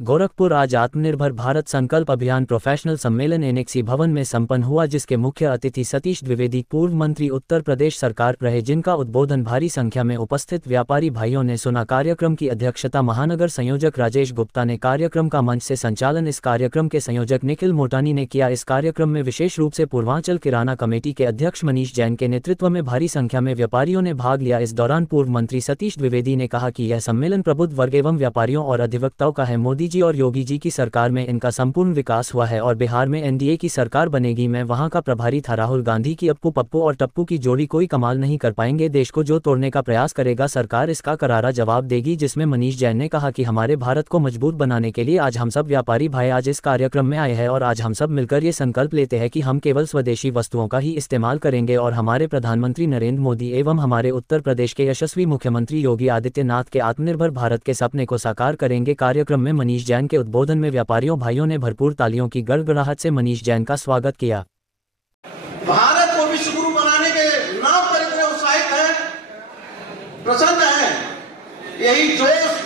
गोरखपुर आज आत्मनिर्भर भारत संकल्प अभियान प्रोफेशनल सम्मेलन एनेक्सी भवन में संपन्न हुआ, जिसके मुख्य अतिथि सतीश द्विवेदी पूर्व मंत्री उत्तर प्रदेश सरकार रहे, जिनका उद्बोधन भारी संख्या में उपस्थित व्यापारी भाइयों ने सुना। कार्यक्रम की अध्यक्षता महानगर संयोजक राजेश गुप्ता ने कार्यक्रम का मंच से संचालन इस कार्यक्रम के संयोजक निखिल मोटानी ने किया। इस कार्यक्रम में विशेष रूप से पूर्वांचल किराना कमेटी के अध्यक्ष मनीष जैन के नेतृत्व में भारी संख्या में व्यापारियों ने भाग लिया। इस दौरान पूर्व मंत्री सतीश द्विवेदी ने कहा कि यह सम्मेलन प्रबुद्ध वर्ग एवं व्यापारियों और अधिवक्ताओं का है। मोदी जी और योगी जी की सरकार में इनका संपूर्ण विकास हुआ है और बिहार में एनडीए की सरकार बनेगी। मैं वहां का प्रभारी था। राहुल गांधी की अप्पू पप्पू और टप्पू की जोड़ी कोई कमाल नहीं कर पाएंगे। देश को जो तोड़ने का प्रयास करेगा सरकार इसका करारा जवाब देगी। जिसमें मनीष जैन ने कहा कि हमारे भारत को मजबूत बनाने के लिए आज हम सब व्यापारी भाई आज इस कार्यक्रम में आए हैं और आज हम सब मिलकर ये संकल्प लेते हैं कि हम केवल स्वदेशी वस्तुओं का ही इस्तेमाल करेंगे और हमारे प्रधानमंत्री नरेंद्र मोदी एवं हमारे उत्तर प्रदेश के यशस्वी मुख्यमंत्री योगी आदित्यनाथ के आत्मनिर्भर भारत के सपने को साकार करेंगे। कार्यक्रम में मनीष जैन के उद्बोधन में व्यापारियों भाइयों ने भरपूर तालियों की गड़गड़ाहट से मनीष जैन का स्वागत किया। भारत को विश्व गुरु बनाने के नाम पर इतने उत्साहित हैं, प्रसन्न हैं। यही जोश,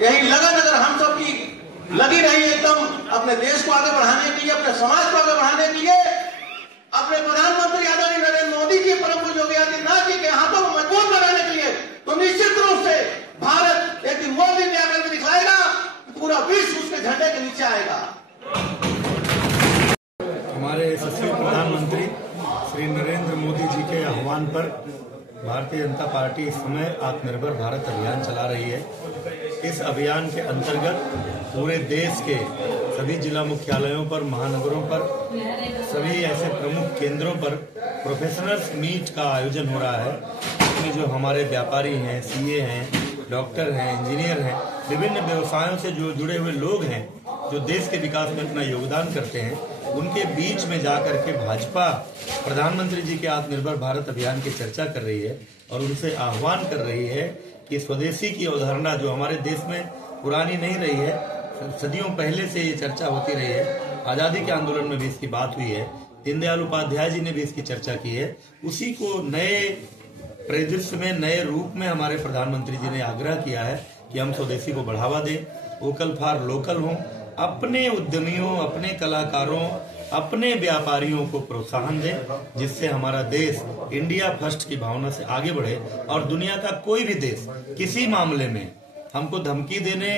यही लगन अगर हम सब की लगी रही एकदम अपने देश को आगे बढ़ाने के लिए, अपने समाज को आगे बढ़ाने के लिए, अपने प्रधानमंत्री आदरणीय नरेंद्र मोदी जी, परम पूज्य योगी आदित्यनाथ जी के हाथों को मजबूत बनाने के लिए, तो निश्चित रूप से भारत एक दिन वो दिन आकर के दिखाएगा, पूरा विश्व उसके झंडे के नीचे आएगा। हमारे यशस्वी प्रधानमंत्री श्री नरेंद्र मोदी जी के आह्वान पर भारतीय जनता पार्टी इस समय आत्मनिर्भर भारत अभियान चला रही है। इस अभियान के अंतर्गत पूरे देश के सभी जिला मुख्यालयों पर, महानगरों पर, सभी ऐसे प्रमुख केंद्रों पर प्रोफेशनल्स मीट का आयोजन हो रहा है। इसमें जो हमारे व्यापारी हैं, सीए हैं, डॉक्टर हैं, इंजीनियर हैं, विभिन्न व्यवसायों से जो जुड़े हुए लोग हैं, जो देश के विकास में अपना योगदान करते हैं, उनके बीच में जाकर के भाजपा प्रधानमंत्री जी के आत्मनिर्भर भारत अभियान की चर्चा कर रही है और उनसे आह्वान कर रही है कि स्वदेशी की अवधारणा जो हमारे देश में पुरानी नहीं रही है, सदियों पहले से ये चर्चा होती रही है। आजादी के आंदोलन में भी इसकी बात हुई है, दीनदयाल उपाध्याय जी ने भी इसकी चर्चा की है। उसी को नए परिदृश्य में, नए रूप में हमारे प्रधानमंत्री जी ने आग्रह किया है कि हम स्वदेशी को बढ़ावा दें, वोकल फॉर लोकल हों, अपने उद्यमियों, अपने कलाकारों, अपने व्यापारियों को प्रोत्साहन दें, जिससे हमारा देश इंडिया फर्स्ट की भावना से आगे बढ़े और दुनिया का कोई भी देश किसी मामले में हमको धमकी देने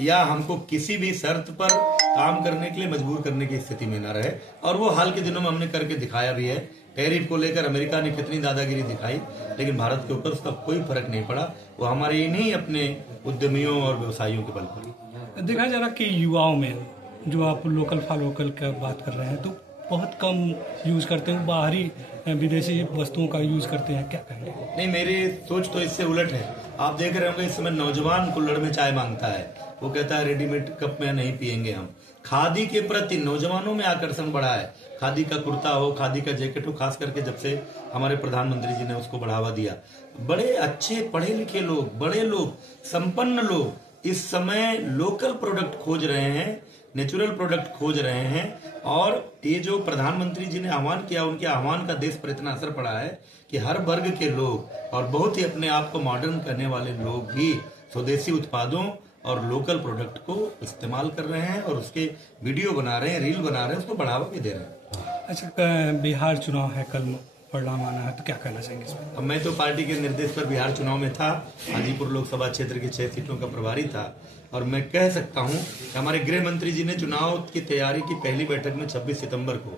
या हमको किसी भी शर्त पर काम करने के लिए मजबूर करने की स्थिति में न रहे। और वो हाल के दिनों में हमने करके दिखाया भी है। टैरिफ को लेकर अमेरिका ने कितनी दादागिरी दिखाई, लेकिन भारत के ऊपर उसका कोई फर्क नहीं पड़ा। वो हमारे इन्हीं अपने उद्यमियों और व्यवसायियों के बल पर। देखा जा रहा कि युवाओं में जो आप लोकल फॉर लोकल का बात कर रहे हैं तो बहुत कम यूज करते हैं, बाहरी विदेशी वस्तुओं का यूज करते हैं, क्या कहेंगे? नहीं, मेरी सोच तो इससे उलट है। आप देख रहे होंगे इस समय नौजवान कुल्हड़ में चाय मांगता है, वो कहता है रेडीमेड कप में नहीं पिएंगे हम। खादी के प्रति नौजवानों में आकर्षण बढ़ा है। खादी का कुर्ता हो, खादी का जैकेट हो, खास करके जब से हमारे प्रधानमंत्री जी ने उसको बढ़ावा दिया, बड़े अच्छे पढ़े लिखे लोग, बड़े लोग, संपन्न लोग इस समय लोकल प्रोडक्ट खोज रहे हैं, नेचुरल प्रोडक्ट खोज रहे हैं। और ये जो प्रधानमंत्री जी ने आह्वान किया, उनके आह्वान का देश पर इतना असर पड़ा है कि हर वर्ग के लोग और बहुत ही अपने आप को मॉडर्न करने वाले लोग भी स्वदेशी उत्पादों और लोकल प्रोडक्ट को इस्तेमाल कर रहे हैं और उसके वीडियो बना रहे हैं, रील बना रहे हैं, उसको बढ़ावा भी दे रहे हैं। अच्छा, बिहार चुनाव है, कल परिणाम आना है, तो क्या कहना चाहेंगे इसमें? अब मैं तो पार्टी के निर्देश पर बिहार चुनाव में था, हाजीपुर लोकसभा क्षेत्र की 6 सीटों का प्रभारी था और मैं कह सकता हूं कि हमारे गृह मंत्री जी ने चुनाव की तैयारी की पहली बैठक में 26 सितंबर को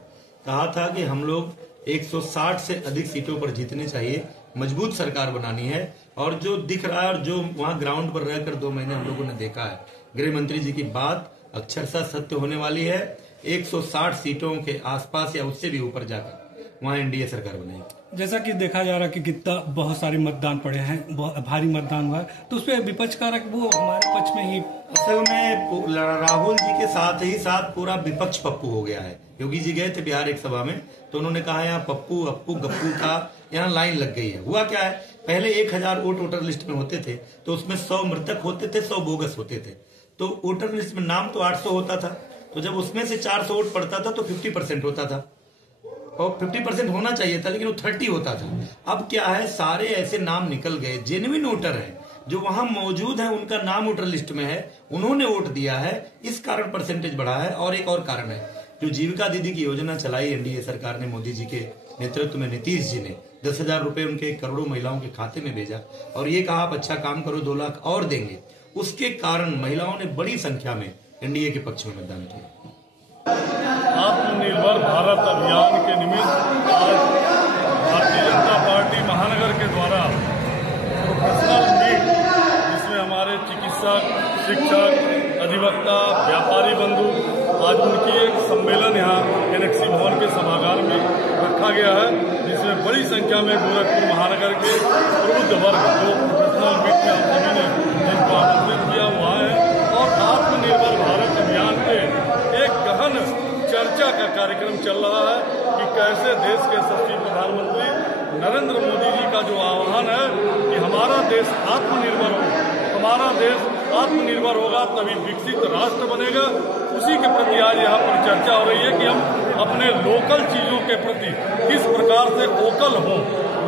कहा था कि हम लोग 160 से अधिक सीटों पर जीतने चाहिए, मजबूत सरकार बनानी है। और जो दिख रहा है और जो वहां ग्राउंड पर रहकर 2 महीने हम लोगों ने देखा है, गृह मंत्री जी की बात अक्षरशः सत्य होने वाली है। 160 सीटों के आसपास या उससे भी ऊपर जाकर वहां एनडीए सरकार बनेगी। जैसा कि देखा जा रहा है कि कितना बहुत सारे मतदान पड़े हैं, भारी मतदान हुआ है, तो उसमें विपक्ष का वो हमारे पक्ष में ही। असल में राहुल जी के साथ ही साथ पूरा विपक्ष पप्पू हो गया है। योगी जी गए थे बिहार एक सभा में, तो उन्होंने कहा यहाँ पप्पू अप्पू गप्पू का यहाँ लाइन लग गई है। हुआ क्या है, पहले 1000 वोट वोटर लिस्ट में होते थे, तो उसमें 100 मृतक होते थे, 100 बोगस होते थे। तो वोटर लिस्ट में नाम तो 800 होता था, तो जब उसमें से 400 वोट पड़ता था तो 50% होता था और 50% होना चाहिए था, लेकिन वो 30 होता था। अब क्या है, सारे ऐसे नाम निकल गए जेन्युइन वोटर हैं जो वहां मौजूद है उनका नाम वोटर लिस्ट में है, उन्होंने वोट दिया है, इस कारण परसेंटेज बढ़ा है। और एक और कारण है, जो जीविका दीदी की योजना चलाई एनडीए सरकार ने, मोदी जी के नेतृत्व में नीतीश जी ने 10,000 रुपए उनके करोड़ों महिलाओं के खाते में भेजा और ये कहा आप अच्छा काम करो 2 लाख और देंगे। उसके कारण महिलाओं ने बड़ी संख्या में एनडीए के पक्ष में मतदान किया। आत्मनिर्भर भारत अभियान के निमित्त आज भारतीय जनता पार्टी महानगर के द्वारा प्रोफेशनल मीट, जिसमें हमारे चिकित्सक, शिक्षक, अधिवक्ता, व्यापारी बंधु, आज उनकी एक सम्मेलन यहाँ एनएक्सी भवन के सभागार में रखा गया है, जिसमें बड़ी संख्या में गोरखपुर महानगर के प्रबुद्ध वर्ग जो प्रोफेशनल मीट में आप सभी ने जिनको आमंत्रित किया हुआ है और आत्मनिर्भर भारत अभियान पे एक गहन चर्चा का कार्यक्रम चल रहा है कि कैसे देश के यशस्वी प्रधानमंत्री नरेंद्र मोदी जी का जो आह्वान है कि हमारा देश आत्मनिर्भर हो, हमारा देश आत्मनिर्भर होगा तभी विकसित राष्ट्र बनेगा, उसी के प्रति आज यहाँ पर चर्चा हो रही है कि हम अपने लोकल चीजों के प्रति किस प्रकार से वोकल हों,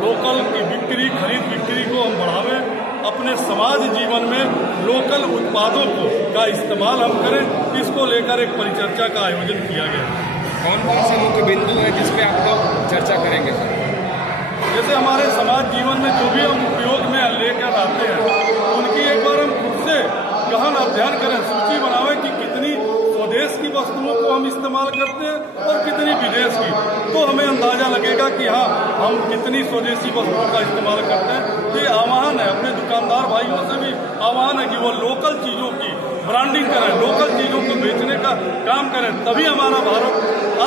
लोकल की बिक्री, खरीद बिक्री को हम बढ़ावें, अपने समाज जीवन में लोकल उत्पादों का इस्तेमाल हम करें। इसको लेकर एक परिचर्चा का आयोजन किया गया। कौन कौन से मुख्य बिंदु हैं जिस पे आप लोग चर्चा करेंगे सर? जैसे हमारे समाज जीवन में जो भी हम उपयोग में लेकर आते हैं उनकी एक बार हम खुद से गहन अध्ययन करें, सूची बनावें कि कितनी स्वदेश की वस्तुओं को हम इस्तेमाल करते हैं और कितनी विदेश की, तो हमें अंदाजा लगेगा कि हाँ हम कितनी स्वदेशी वस्तुओं का इस्तेमाल करते हैं। तो ये आह्वान है, अपने दुकानदार भाइयों से भी आह्वान है कि वो लोकल चीजों की ब्रांडिंग करें, लोकल चीजों को बेचने का काम करें, तभी हमारा भारत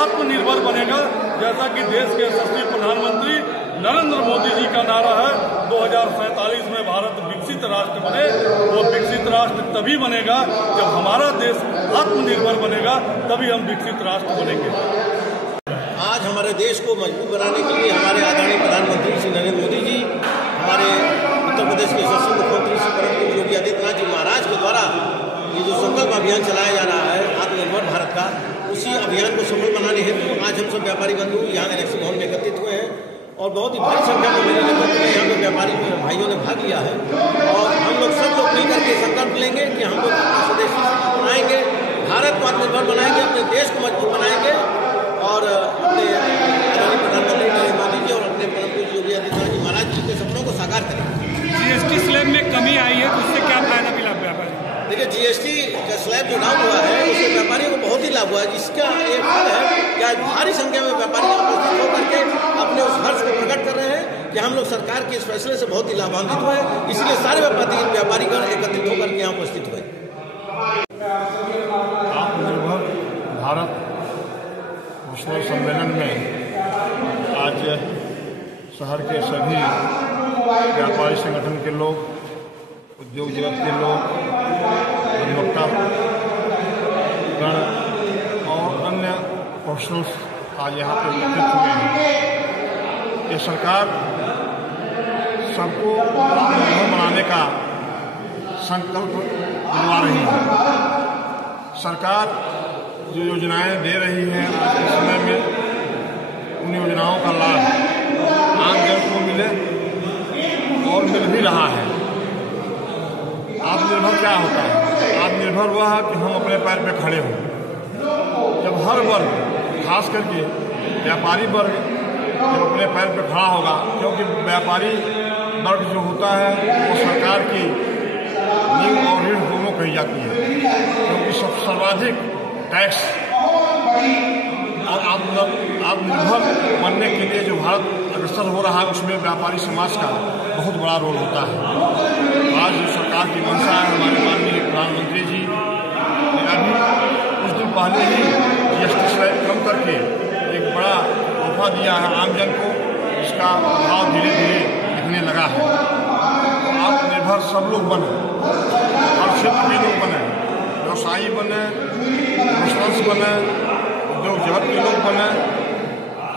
आत्मनिर्भर बनेगा। जैसा कि देश के यशस्वी प्रधानमंत्री नरेंद्र मोदी जी का नारा है 2047 में भारत विकसित राष्ट्र बने, वो विकसित राष्ट्र तभी बनेगा जब हमारा देश आत्मनिर्भर बनेगा, तभी हम विकसित राष्ट्र बनेंगे। आज हमारे देश को मजबूत बनाने के लिए हमारे आदरणीय प्रधानमंत्री श्री नरेंद्र मोदी जी, हमारे उत्तर प्रदेश के यशस्वी मुख्यमंत्री श्री परम योगी आदित्यनाथ जी महाराज के द्वारा ये जो संकल्प अभियान चलाया जा रहा है आत्मनिर्भर भारत का, उसी अभियान को सफल बनाने हेतु आज हम सब व्यापारी बंधु यहाँ एनएक्सी भवन में एकत्रित हुए हैं और बहुत ही भारी संख्या में मेरे नेतृत्व में यहाँ पे व्यापारी भाइयों ने भाग लिया है और हम लोग सब लोग मिलकर के संकल्प लेंगे कि हम लोग अपना स्वदेशी बनाएंगे, भारत को आत्मनिर्भर बनाएंगे, अपने देश को मजबूत बनाएंगे और अपने आदरणीय प्रधानमंत्री नरेंद्र मोदी जी और अपने परम पूज्य योगी आदित्यनाथ जी महाराज जी के सपनों को साकार करेंगे। जीएसटी स्लैब में कमी आई है तो उससे क्या फायदा मिला व्यापारी? देखिए, जीएसटी का स्लैब जो डाउन हुआ है उससे व्यापारियों को बहुत ही लाभ हुआ है, जिसका एक फल है कि आज भारी संख्या में व्यापारी उपस्थित होकर के अपने उस हर्ष को प्रकट कर रहे हैं कि हम लोग सरकार के इस फैसले से बहुत ही लाभान्वित हुए, इसलिए सारे व्यापारीगण एकत्रित होकर के यहाँ उपस्थित हुए। आत्मनिर्भर भारत विश्व सम्मेलन में आज शहर के सभी व्यापारी संगठन के लोग, उद्योग जगत के लोग, अधिवक्ता गण और अन्य प्रोफेशनल्स आज यहाँ पर उपस्थित हुए हैं। ये सरकार सबको आत्मनिर्भर बनाने का संकल्प दिलवा रही है। सरकार जो योजनाएं दे रही है आज के समय में, उन योजनाओं का लाभ आम जन को मिले और मिल भी रहा है। आत्मनिर्भर क्या होता है? आत्मनिर्भर वह है कि हम अपने पैर पे खड़े हों। जब हर वर्ग, खास करके व्यापारी वर्ग जब अपने पैर पे खड़ा होगा, क्योंकि व्यापारी वर्ग जो होता है वो सरकार की नींव और ऋण दोनों कही जाती है, क्योंकि सर्वाधिक टैक्स और आत्मनिर्भर बनने के लिए जो भारत अग्रसर हो रहा है उसमें व्यापारी समाज का बहुत बड़ा रोल होता है। आज जो सरकार की मंशा है, हमारे माननीय प्रधानमंत्री जी ने अभी कुछ दिन पहले ही जीएसटी स्लैब कम करके एक बड़ा तोहफा दिया है आम जन को, इसका भाव धीरे धीरे दिखने लगा है। तो आत्मनिर्भर सब लोग बने, हर क्षेत्र के लोग बने, व्यवसायी बने, प्रोफेशनल्स बने, उद्योग जगत के लोग बने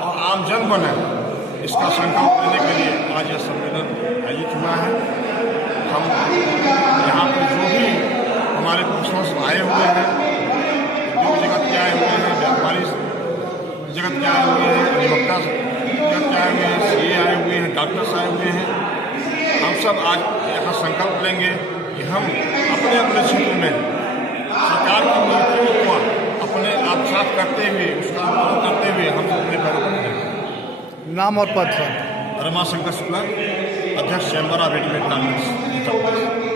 और आम जन बने। इसका संकल्प लेने के लिए आज यह सम्मेलन आयोजित हुआ है। हम यहाँ पर जो भी हमारे प्रोफेशनल्स आए हुए हैं, उद्योग जगत के आए हुए हैं, व्यापारी जगत के आए हुए हैं, अधिवक्ता जगत के आए हुए हैं, सीए आए हुए हैं, डॉक्टर्स आए हुए हैं, हम सब आज यहाँ संकल्प लेंगे कि हम अपने अपने क्षेत्र में सरकार की नीतियों को अपने आत्मसात करते हुए, उसका अनुपालन करते हुए हम अपने पैरों पर खड़े। नाम और पद? रमाशंकर शुक्ला, अध्यक्ष चैम्बर ऑफ रेडीमेड गारमेंट्स।